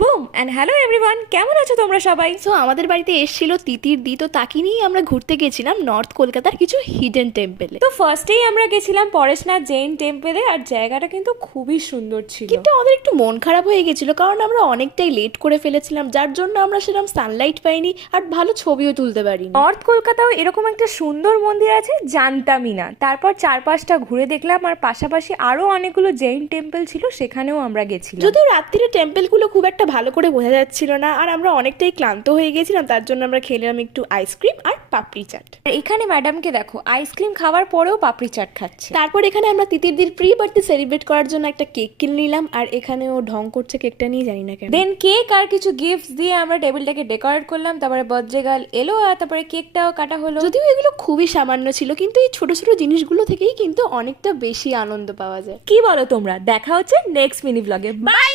Broom and hello everyone, কেমন আছো তোমরা সবাই? সো আমাদের বাড়িতে এসেছিল তিতির দি, তো তাকে নিয়েই আমরা ঘুরতে গেছিলাম নর্থ কলকাতার কিছু হিডেন টেম্পলে। তো ফার্স্টেই আমরা গেছিলাম পরেশনাথ জৈন টেম্পলে, আর জায়গাটা কিন্তু খুবই সুন্দর ছিল। কিন্তু আমাদের একটু মন খারাপ হয়ে গেছিল, কারণ আমরা অনেকটাই লেট করে ফেলেছিলাম, যার জন্য আমরা সেরকম সানলাইট পাইনি আর ভালো ছবিও তুলতে পারিনি। নর্থ কলকাতাও এরকম একটা সুন্দর মন্দির আছে, জানতামই না। তারপর চারপাশটা ঘুরে দেখলাম, আর পাশাপাশি আরো অনেকগুলো জৈন টেম্পল ছিল, সেখানেও আমরা গেছিলাম। যদিও রাত্রিরে টেম্পলগুলো খুব একটা ভালো করে বোঝা যাচ্ছিল না, আর আমরা অনেকটাই ক্লান্ত হয়ে গেছিলাম, তার জন্য আমরা খেলাম একটু আইসক্রিম আর পাপড়ি চাট। আর এখানে ম্যাডামকে দেখো, আইসক্রিম খাওয়ার পরেও পাপড়ি চাট খাচ্ছে। তারপর এখানে আমরা তিতিরদির প্রি বার্থডে সেলিব্রেট করার জন্য একটা কেক কিনে নিলাম, আর এখানে ও ঢং করছে কেকটা নিয়ে, জানি না কেন। দেন কেক আর কিছু গিফটস দিয়ে আমরা টেবিলটাকে ডেকোরেট করলাম। তারপরে বার্থডে গার্ল এলো, আর তারপরে কেকটাও কাটা হলো। যদিও এগুলো খুবই সামান্য ছিল, কিন্তু এই ছোট ছোট জিনিসগুলো থেকেই কিন্তু অনেকটা বেশি আনন্দ পাওয়া যায়। কি বলো তোমরা? দেখা হচ্ছে নেক্সট মিনি ব্লগে। বাই।